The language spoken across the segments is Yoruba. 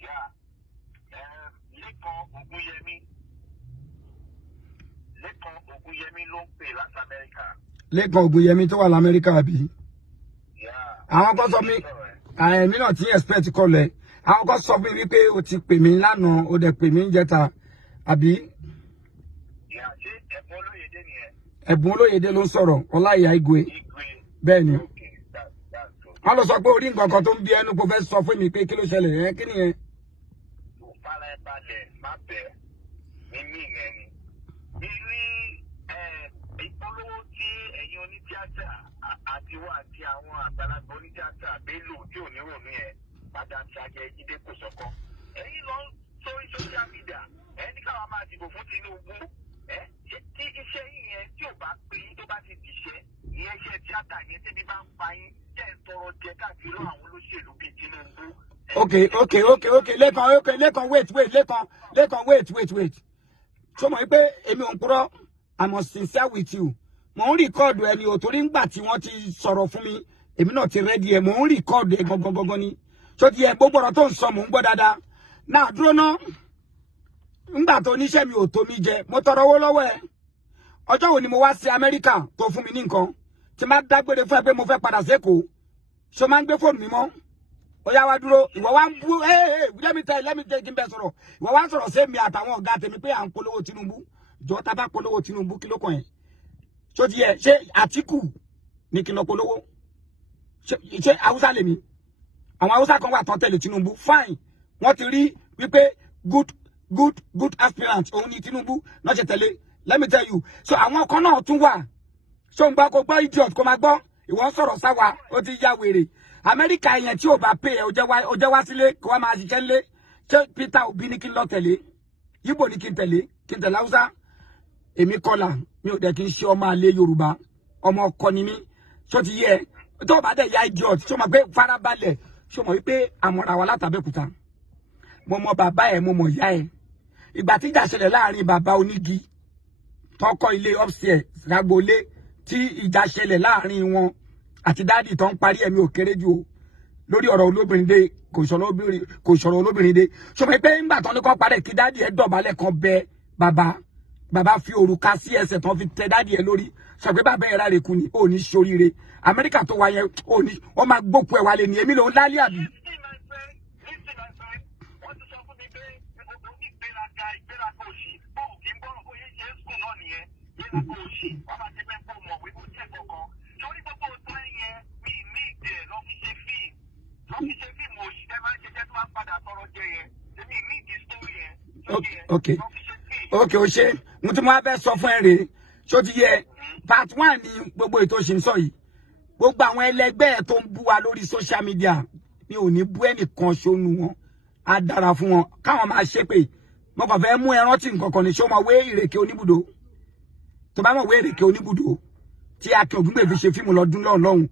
Yeah. Lekan Obiyemi ló ń pè láti Amẹ́ríkà. Lekan Obiyemi tó wà l'Amẹ́ríkà àbí. Yeah. Àwọn kan sọ mi èmi náà ti expect call ẹ. Àwọn kan sọ mi wípé o ti pè mí lánàá, o dẹ̀ pè mí níjẹta àbí. Yeah, ṣé Ẹ̀bùn Olóyèdé nìyẹn? Ẹ̀bùn Olóyèdé ló ń sọ̀rọ̀, Olaiya Igwe. Bẹ́ẹ̀ ni. Wọ́n lọ sọ pé orí nǹkan kan tó ń bí ẹnu kò fẹ́ sọ fún mi pé kí ló ṣẹlẹ̀ ẹ́ kí nìyẹn. Fara ẹ balẹ̀ má bẹ̀ mímí yẹn ni. Mi rí ìpolówó tí ẹ̀yin onítíátà àti wà àti àwọn àgbàlagbà onítíátà Bello tí ò ní rònú yẹn padà ṣàjẹ́ Jídé kò sọ́kọ́. Ẹ̀yin lọ sórí social media ẹni káwa máa dìbò fún Tinubu. Tí iṣẹ́ yìí yẹn tí ò bá pé yín tó bá ti dìṣẹ́ ìyẹn iṣẹ́ tíátà yẹn tẹ́bí bá ń pa yín tẹ́ ń tọrọ jẹ káàkiri àwọn olóṣèlú bíi Tinubu. Okay. Lekan, wait. So mo pé èmi ò ń purọ́, I'm sincere with you. Mo ń record ẹni o torí ńgbà tí wọ́n ti sọ̀rọ̀ fún mi, èmi náà ti ready ẹ, mo ń record ẹ gangan ni. So ti ẹ gbogbo ọ̀rọ̀ tó ń sọ mo ń gbọ́ dáadáa. Náà dúró ná. Ńgbà tó níṣẹ́ mi ò tó mi jẹ, mo tọrọ owó lọ́wọ́ ẹ. Ọjọ́ wo ni mo wá sí Amẹ́ríkà tó fún mi ní nǹkan? Tí má dágbére fún ẹ pé mo fẹ́ padà s'Èkó. So máa ń gbé fóònù mi mọ́. Oya wá dúró, ìwọ wá ń bú, let me tell kí n bẹ sọ̀rọ̀. Ìwọ wá sọ̀rọ̀ sí mi àtàwọn ọ̀gá tèmi pé à ń polówó Tinubu. Jọ tá bá polówó Tinubu kí ló kàn yẹn. So ti ẹ ṣé Àtíkù ní kí n lọ polówó. Ṣé Hausa lèmi. Àwọn Hausa kan wà tán tẹ̀lé Tinubu. Fine. Wọ́n ti rí wípé good aspirant òun ni Tinubu náà ṣe tẹ̀lé. Let me tell you. So àwọn kan náà tún wà. So ń gbọ́ kó gbọ́ idiot kó máa gbọ́. Ìwọ sọ̀rọ̀ sáwa, ó ti ya wèrè. Amẹ́ríkà yẹn tí ò bá pè ẹ́ ó jẹ́ wá sílé kó wá máa ṣiṣẹ́ ńlé. Ṣé Peter Obi ní kí n lọ tẹ̀lé? Yíbò ní kí n tẹ̀lé Hausa. Èmi kọ́là mi ò dẹ̀ kí n ṣe ọmọ àlè Yorùbá. Ọmọ ọkọ ni mí. Ṣó ti yẹ tó bá dẹ̀ ya idiot ṣó mọ̀ pé farabalẹ̀ ṣó mọ̀ wípé àmọ̀ra wa látàbẹ́kúta. Mo mọ bàbá ẹ̀ mo mọ̀ ìyá ẹ̀. Ìgbà tí ìjà ṣẹlẹ̀ láàrin bàbá onígi tọkọ ilé upstairs ragbolé tí ìjà ṣẹlẹ̀ láàrin wọn àti dáàdì tó ń parí ẹ̀mí ò kéré jù o lórí ọ̀rọ̀ olóbìnrin dé kò sọ̀rọ̀ olóbìnrin dé ṣọmọ pé ńgbà tán ní kọ́ parẹ́ kí dáàdì ẹ̀ dọ̀bálẹ̀ kan bẹ bàbá fi òrùka sí ẹsẹ̀ tán fi tẹ dáàdì ẹ̀ lórí sọ pé bàbá ẹ̀ ráre kù ní ò ní ṣoríire Amẹ́ríkà tó wá yẹn ò ní wọ́n máa gbókù ẹ̀ wálé ní èmi lòún lálẹ́ àbí. Okay, o ṣe mo ti mo wá fẹ́ sọ fún ẹ rèé ṣó ti yẹ part 1 ni gbogbo ètò ṣì ń sọ yìí gbogbo àwọn ẹlẹgbẹ́ ẹ̀ tó ń bú wa lórí social media mi ò ní bú ẹnìkan ṣónú wọn á dára fún wọn káwọn máa ṣépè mo kàn fẹ́ mú ẹran tí nǹkan kan ní ṣó máa wé ìrèké oníbùdó tó bá mọ̀ wé ìrèké oníbùdó tí Akin Ògúngbè fi ṣe fíìmù lọ́dún lọ́hùn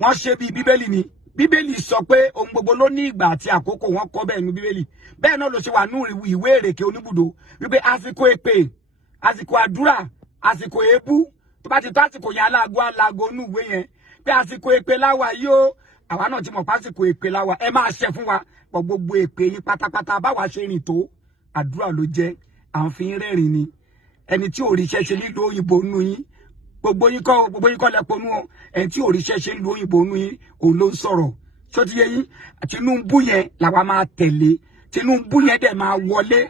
wọ́n ṣe bí Bíbélì ni Bíbélì sọ pé ohun gbogbo ló ní ìgbà àti àkókò wọn kọ bẹ́ẹ̀ ní Bíbélì bẹ́ẹ̀ náà ló ṣe wà nú ìwé ìrèké oníbùdó wípé àsìkò èpè àsìkò àdúrà àsìkò èébú tó bá ti tó àsìkò yẹn alágo nú ìwé yẹn pé àsìkò èpè láwa yóò àwa náà ti mọ̀ pé àsìkò èpè láwa ẹ máa ṣe fún wa pọ̀ gbogbo èpè yín pátápátá báwa ṣe rìn tó àdúrà ló jẹ́ à ń fi rẹ́rìn ni ẹni tí ò ríṣẹ́ ṣe nílùú òyìnbó nú yín gbogbo yín kọ́ lẹ́pọ̀ nú ẹni tí ò ríṣẹ́ ṣe nílùú òyìnbó nú yín òun ló ń sọ̀rọ̀ ṣó ti yé yín Tinubu yẹn làwa máa tẹ̀lé Tinubu yẹn dẹ̀ máa wọlé.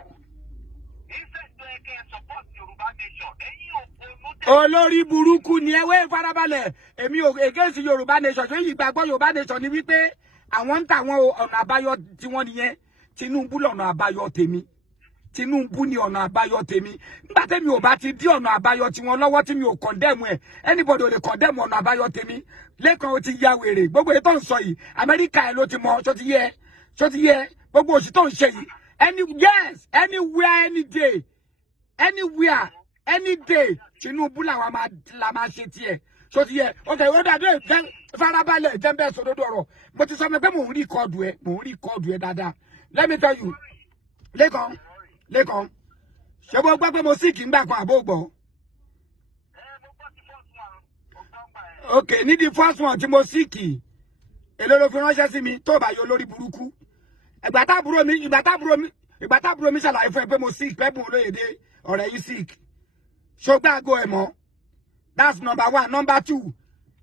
Olórí burúkú ni ẹ wé farabalẹ̀ èmi ò against Yorùbá nation ṣé yìí gbàgbọ́ Yorùbá nation ni wípé àwọn ń tà wọn ọ̀nà àbáyọ tí wọ́n nìyẹn Tinubu lọ́nà àbáyọ tèmi Tinubu ni ọ̀nà àbáyọ tèmi nígbà tèmi ò bá ti dí ọ̀nà àbáyọ tí wọ́n lọ́wọ́ tí mi ò condemn ẹ̀ anybody ò lè condemn ọ̀nà àbáyọ tèmi Lẹ́kan ó ti ya wèrè gbogbo ètò ń sọ yìí Amẹ́ríkà ẹ̀ ló ti mọ ṣó ti yẹ gbogbo òsì tó ń ṣe yìí anywhere any day anywhere any day Tinubu la máa ṣe tiẹ̀ ṣó ti yẹ okay ó dàdé farabalẹ̀ jẹ́ńbẹ́ sòdodo ọ̀rọ̀ mo ti sọ mi pé mò ń rìkọ́ọ̀dù ẹ dáadáa let me tell you Lẹ́kan ṣé mo gbọ́ pé mo sì kì í gbà kan àbó gbọ́. Okay ní the first one tí mo sì kì èló ló fi ránṣẹ́ sí mi tó bá yọ lórí burúkú ìgbà tábúrò mi ṣàlàyé fún ẹ pé mo sick pẹ́bùn olóyèdè ọ̀rẹ́ yìí sick ṣọgbà àgọ́ ẹ̀ mọ́. That's number 1. Number 2,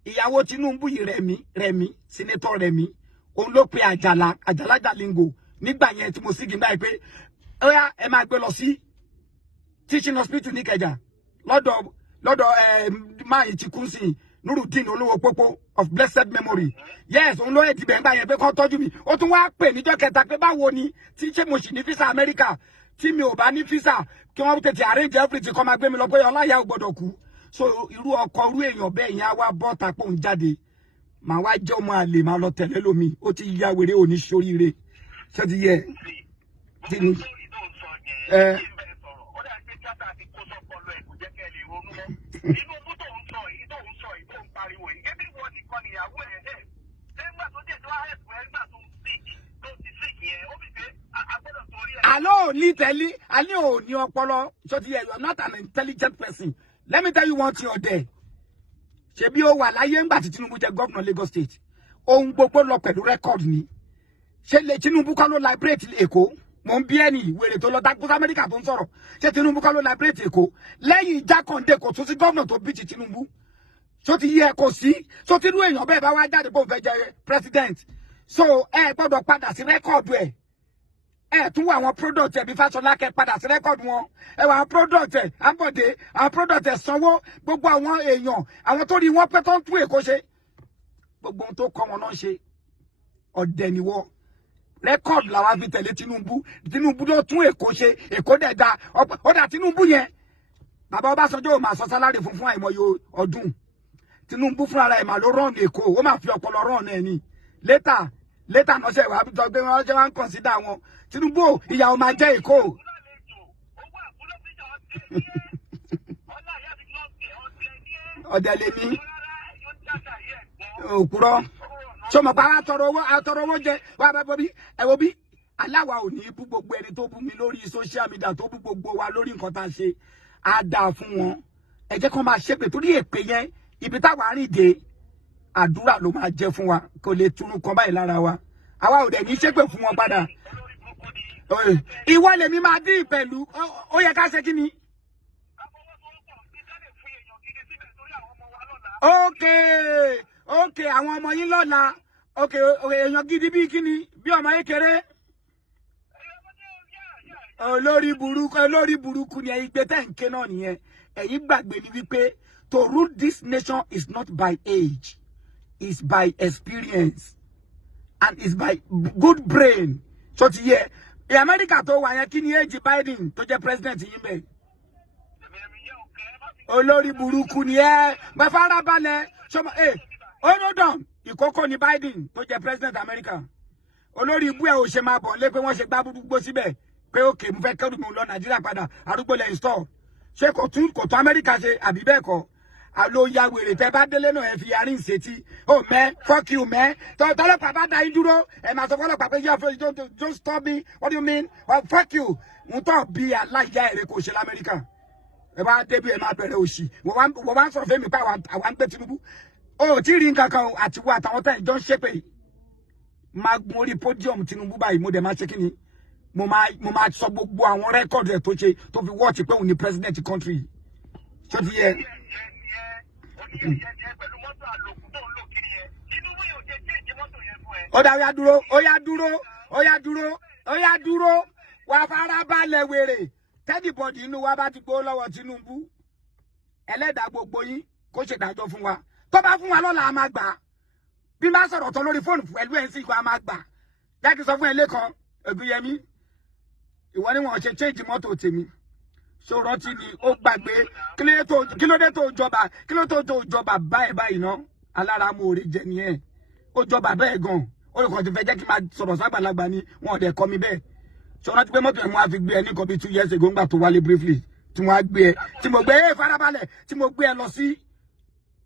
ìyàwó Tinubu yìí Rẹ̀mí Senator Rẹ̀mí òun ló pe Àjàlá Jalingo nígbà yẹn tí mo sick nígbà pé ó yá ẹ máa gbé lọ sí teaching hospital ní Ìkẹjà lọ́dọ̀ máa ìtìkúnsìn Nurudeen olówó pópó of blessed memory. Yes, òun ló ẹ̀ dìbẹ̀ nígbà yẹn pé kó tọ́jú mi. Ó tún wá pè níjọ́ kẹta pé báwo ni tí ṣé mo sì ní visa America tí mi ò bá ní visa kí wọ́n tètè arrange everything kó máa gbé mi lọ pé Ọláìyá ò gbọ́dọ̀ kú. So irú ọkọ irú èèyàn bẹ́ẹ̀ yẹn á wá bọ́ tapò ń jáde màá wá jẹ́ ọmọ àlè máa lọ tẹ̀lé lómi ó ti ya wèrè òní ṣoríire ṣé ti yẹ kí ni. Hello, Little, I know your polo. So you are not an intelligent person. Let me tell you one thing there. Ṣebí ó wà láyé ńgbà tí Tinubu jẹ́ governor Lagos State. Ohun gbogbo lọ pẹ̀lú record ni. Ṣé lè Tinubu kan ló liberate Èkó? Mo ń bí ẹni wèrè tó lọ dákú America tó ń sọ̀rọ̀. Ṣé Tinubu kan ló liberate Èkó? Lẹ́yìn Jákàndé kò tún sí governor tó beat Tinubu. So ti yẹ kò sí. So tí irú èèyàn bẹ́ẹ̀ bá wá jáde bó fẹ́ jẹ president. So ẹ gbọ́dọ̀ padà sí record ẹ̀. Tún wà àwọn product ẹ̀ bí Fáṣọlá kẹ́ padà sí record wọn. Ẹ wà àwọn product ẹ̀ Ambode, àwọn product ẹ̀ sanwó gbogbo àwọn èèyàn, àwọn tó rí wọn pé tó ń tún Èkó ṣe. Gbogbo ohun tó kọ́ wọn náà ṣe. Ọ̀dẹ̀ ni wọ́n. Record làwọn fi tẹ̀lé Tinubu. Tinubu ló tún Èkó ṣe. Èkó dẹ̀ da. Ó dà Tinubu yẹn. Bàbá Ọbásanjọ́ ò máa sọ sálárì fún àìmọye ọdún. Tinubu fúnra rẹ̀ mà ló run Èkó. Ó máa fi ọpọlọ run ẹ̀ ni. Later náà ṣe wà á tó gbé wọn ṣe wá ń consider wọn. Tinubu ìyàwó máa jẹ́ Èkó. Ọ̀dẹ̀ lè ní òkúrọ̀. Ṣé mo pa àtọrọ owó jẹ wá bá bọ́ bí ẹ wo bí aláwa ò ní bú gbogbo ẹni tó bú mi lórí social media tó bú gbogbo wa lórí nǹkan tá a ṣe á dáa fún wọn. Ẹ jẹ́ kó máa ṣépè torí èpè yẹn ibi táwa rìn dé àdúrà ló máa jẹ́ fún wa kò lè túnú kan báyìí lára wa. Àwa ò dẹ̀ ní ṣépè fún wọn padà. Ìwọ lèmi máa dín pẹ̀lú ó yẹ ká ṣe kí ni. Okay, àwọn ọmọ yín lọ́la. Okay, èèyàn gidi bí kíni bí ọmọ kékeré. Olórí burúkú ni ẹ̀yin gbé tẹ́ ń ké náà nìyẹn. Ẹ̀yin gbàgbé ni wípé to rule this nation is not by age, it's by experience and it's by good brain. So ti yẹ America tó wà yẹn kí ni age Biden tó jẹ́ president yín bẹ́ẹ̀. Olórí burúkú ni ẹ bá fara balẹ̀ ṣọmọ hold on ìkókó ni Biden tó jẹ́ president America. Olórí ibú ẹ ò ṣe máa bọ̀ lé pé wọ́n ṣe gbá gbogbo síbẹ̀ pé okay mo fẹ́ kẹ́rù mi lọ Nàìjíríà padà arúgbó lẹ́yìn store ṣé kò tún America ṣe àbí bẹ́ẹ̀ kọ́ àló ya wèrè tẹ́ bá délé náà ẹ fi yarí ìṣètì ó mẹ́ fuck you mẹ́ tọ́lọ́pàá bá da yín dúró ẹ máa sọ fọlọ́pàá pé don't stop me what do you mean well, fuck you n tọ́ bí aláìyá èrè kò ṣe l'Amẹ́ríkà ẹ bá débi ẹ máa bẹ̀rẹ̀ òṣì wọ́n wá ń sọ̀rọ̀ fẹ́mi pé àwọn ń gbé Tinubu ó tí rí nǹkan kan àtiwọ́ àtàwọn tẹ̀ jọ ń ṣépè máa gun orí podium Tinubu báyìí mo dẹ̀ máa ṣe kí ni mo máa sọ gbogbo àwọn rẹ́kọ̀dì ẹ̀ tó ṣe tó fi wọ́ọ̀tì pé òun ni president country ṣó ti yẹ. Ó yá dúró wà fara balẹ̀ wèrè tẹ́nìbọ̀dì inú wa bá ti gbó lọ́wọ́ Tinubu ẹlẹ́dàá gbogbo yín kó ṣèdájọ́ fún wa tó bá fún wa lọ́la a máa gbà bí má sọ̀rọ̀ tán lórí fóònù pẹ̀lú ẹ̀ ń sìnkú a máa gbà jẹ́ kí n sọ fún ẹ Lekan Obiyemi ìwọ ni wọn ṣe change mọ́tò tèmi so rántí ni ó gbàgbé kí ló dé tó jọba báyìí ná alára mo rí jẹ nìyẹn ó jọba bẹ́ẹ̀ gan ó lè kàn ti fẹ́ jẹ́ kí n máa sọ̀rọ̀ ságbàlagbà ni wọn ò dẹ̀ kọ́ mi bẹ́ẹ̀ so rántí pé mọ́tò ẹ̀ mo á fi gbé ẹ ní nǹkan bí 2 years ago ńgbà tó wálé briefly tí mo á gbé ẹ tí mo gbé ẹ farabalẹ̀ tí mo gbé ẹ lọ sí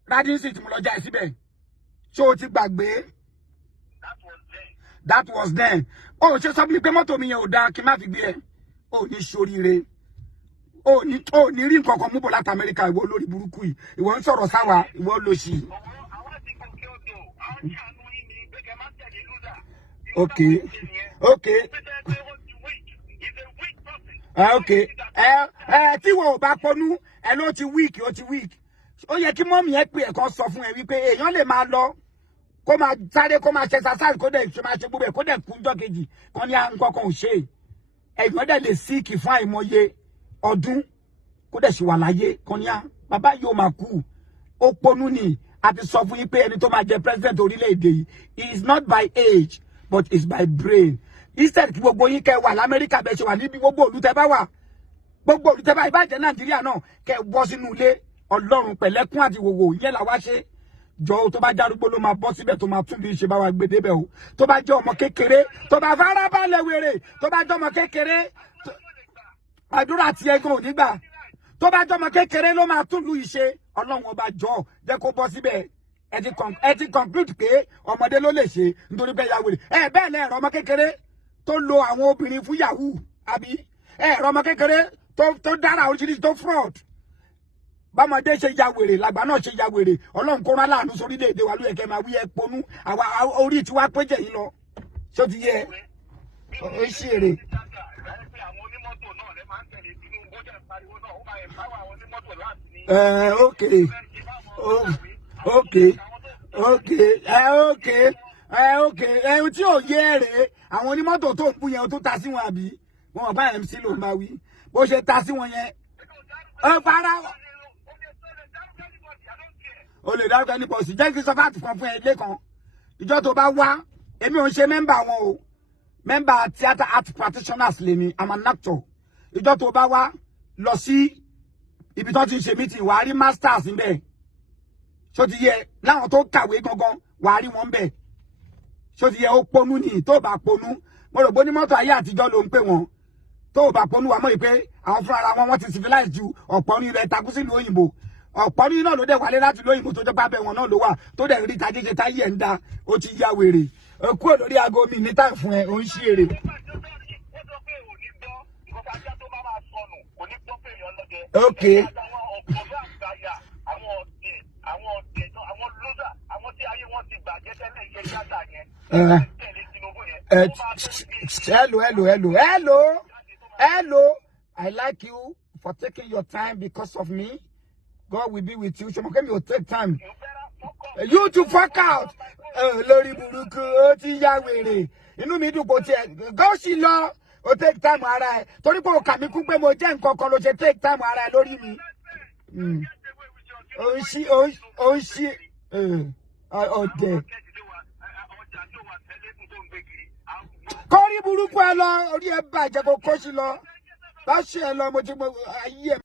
radinsi tí mo lọ já ẹ síbẹ̀ so o ti gbàgbé that was then ó ṣe sọ pé mọ́tò mi yẹn ò dáa kí n má fi gbé ẹ ó ní ṣoríire ó ní rí nǹkan kan mú bọ̀ láti Amẹ́ríkà ìwọ olórí burúkú yìí ìwọ ń sọ̀rọ̀ sáwà ìwọ lòṣì. Okay. Okay. Okay. Tí wọ́n ò bá pọnú ẹ ló ti weak ó ti weak. Ó yẹ kí mọ́mì ẹ pé ẹ̀kan sọ fún ẹ wípé èèyàn lè máa lọ kó máa sáré kó máa ṣe exercise kó dẹ̀ ṣe máa ṣe gbogbo ẹ̀ kó dẹ̀ kú ọjọ́ kejì kan ní nǹkan kan ò ṣe. Èèyàn dẹ̀ lè síìkì fún àìmọye ọdún kó dẹ̀ ṣì wà láyé kan ní bàbá yóò máa kú. Ó pọnú ni a ti sọ fún yín pé ẹni tó máa jẹ president orílẹ̀-èdè yìí is not by age but is by brain. Instead kí gbogbo yín kẹ́ wà l'Amẹ́ríkà bẹ́ẹ̀ ṣe wà níbi gbogbo olùtẹ́ bá wà gbogbo olùtẹ́ bá ìbàjẹ́ Nàìjíríà náà kẹ́ bọ́ sínú ilé Ọlọ́run pẹ̀lẹ́kún àti wòwò yẹn là wá ṣe jọ tó bá járúgbó ló máa bọ́ síbẹ̀ tó máa tún bí ṣe bá wa gbé débẹ̀ o tó bá jẹ́ ọmọ kékeré tó bá farabalẹ̀ wèrè tó bá jẹ́ ọmọ kékeré àdúrà tí ẹ̀gbọ́n ò ní gbà tó bá jẹ́ ọmọ kékeré ló máa tún lu ìṣe Ọlọ́run ọba jọ jẹ́ kó bọ́ síbẹ̀ ẹ ti conclude pé ọmọdé ló lè ṣe nítorí pé ya wèrè bẹ́ẹ̀ lẹ́ẹ̀rọ ọmọ kékeré tó lo àwọn obìnrin fún yahoo àbí ẹ̀rọ ọmọ kékeré tó dára oríṣiríṣi tó fraud bámọdé ṣe ya wèrè làgbà náà ṣe ya wèrè Ọlọ́run kó rán láàánú sórílẹ̀-èdè wa ló yẹ kẹ́ máa wí ẹ ponú àwa orí tí wàá péjẹ yìí lọ ṣó ti yẹ ó ṣe èrè. Okay. Okay. Ohun tí ò yé rèé àwọn onímọ́tò tó ń bú yẹn tó ta sí wọn àbí wọn bá MC ló ń bá wí bó ṣe ta sí wọn yẹn fara o lè dárúkọ ní pọ̀sì jẹ́ kí sọ́fàtì kan fún ẹ ilé kan ìjọ tó bá wá èmi ò ń ṣe mẹ́mbà wọn o mẹ́mbà theatre art practitioners lèmi I'm an actor ìjọ tó bá wá lọ sí ibi tó ti ń ṣe meeting wàá rí masters níbẹ̀ ṣó ti yẹ láwọn tó kàwé gangan wàá rí wọn bẹ̀ ṣó ti yẹ ó ponú ni tó bá ponú mo rò pé ní mọ́tò ayé àtijọ́ ló ń pè wọ́n tó bá ponú wa mọ̀ pé àwọn fúnra wọn wọ́n ti civilize ju ọ̀pọ̀ ní ilẹ̀ takú sílùú òyìnbó ọ̀pọ̀ ní náà ló dẹ̀ wálé láti lóyìnbó tó jẹ́ pábẹ́ wọn náà ló wà tó dẹ̀ rí tajéjẹ táyé ẹ̀ ń da ó ti ya wèrè kúrò lórí aago mi ní táì fún ẹ ó ń ṣí èrè. Okay. Hello. I like you for taking your time because of me. God will be with you. Shomoke will take time. You to fuck out. Lórí burúkú ó ti ya wèrè. Inú mi dùn kò tiẹ̀. Go sí lọ. O take time ara ẹ. Torí pé o kà mí kún pé mo jẹ́ nǹkan kan ló ṣe take time ara ẹ lórí mi. O ń ṣí ọ̀dẹ̀. Kọ́rí burúkú ẹ lọ, orí ẹ bàjẹ́ kó kó sí lọ. Bá ṣe ẹ lọ, mo ti mọ ayé ẹ.